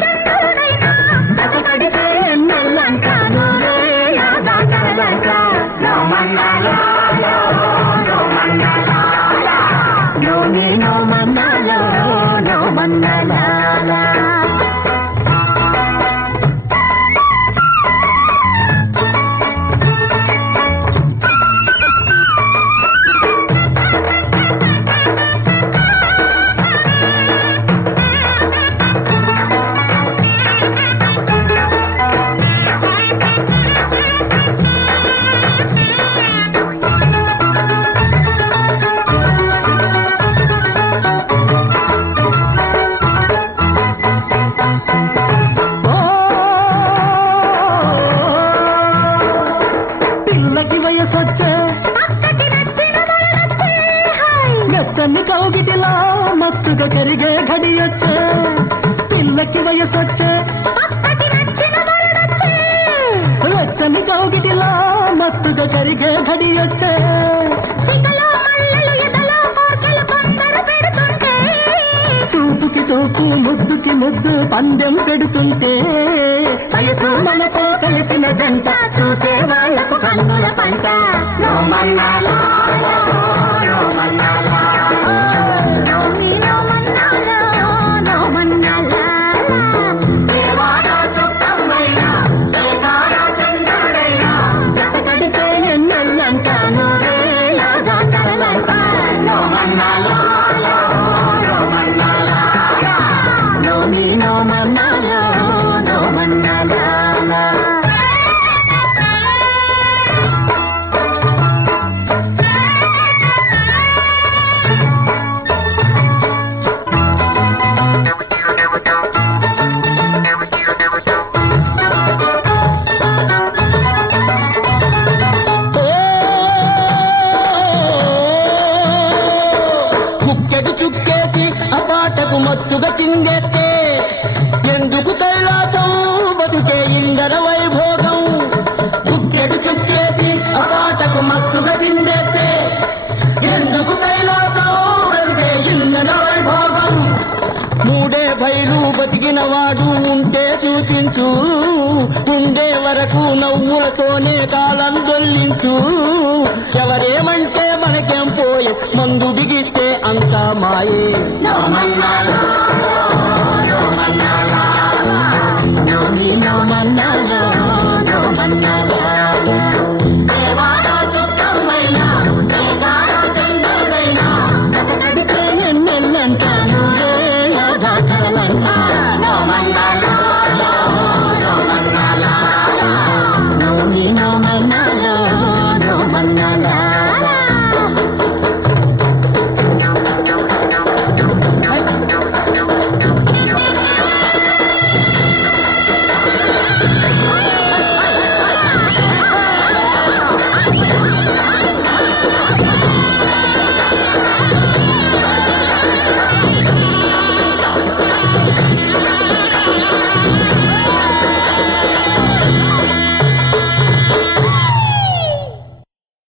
చంద్రుడైనా జతకడితే ఎన్నెల్లంట నూరే జాతరలంట నోమి నోమన్నాలో నోమన్నలాల నచ్చని కౌగిటిలా మత్తుగా కరిగే ఘడియొచ్చే పిల్లకి వయసొచ్చే నచ్చని కౌగిటిలా మత్తుగా కరిగే ఘడియొచ్చే చూపుకి చూపు ముద్దుకి ముద్దు పందెం పెడుతుంటే వయసు మనసు కలిసిన జంట చూసే వాళ్లకు కన్నుల పంట మత్తుగా చిందేస్తే ఎందుకు కైలాసం బతుకే ఇందర వైభోగం చుక్కెడు చుక్కేసి అపాటకు మత్తుగా చిందేస్తే ఎందుకు కైలాసం బతుకే ఇందర వైభోగం మూడే బయలు బతికిన వాడు ఉంటే సూచించు ఉండే వరకు నవ్వులతోనే కాలం దొల్లించు ఎవరేమంటే మనకేం పోయే మందు బిగిస్తే అంతా మాయే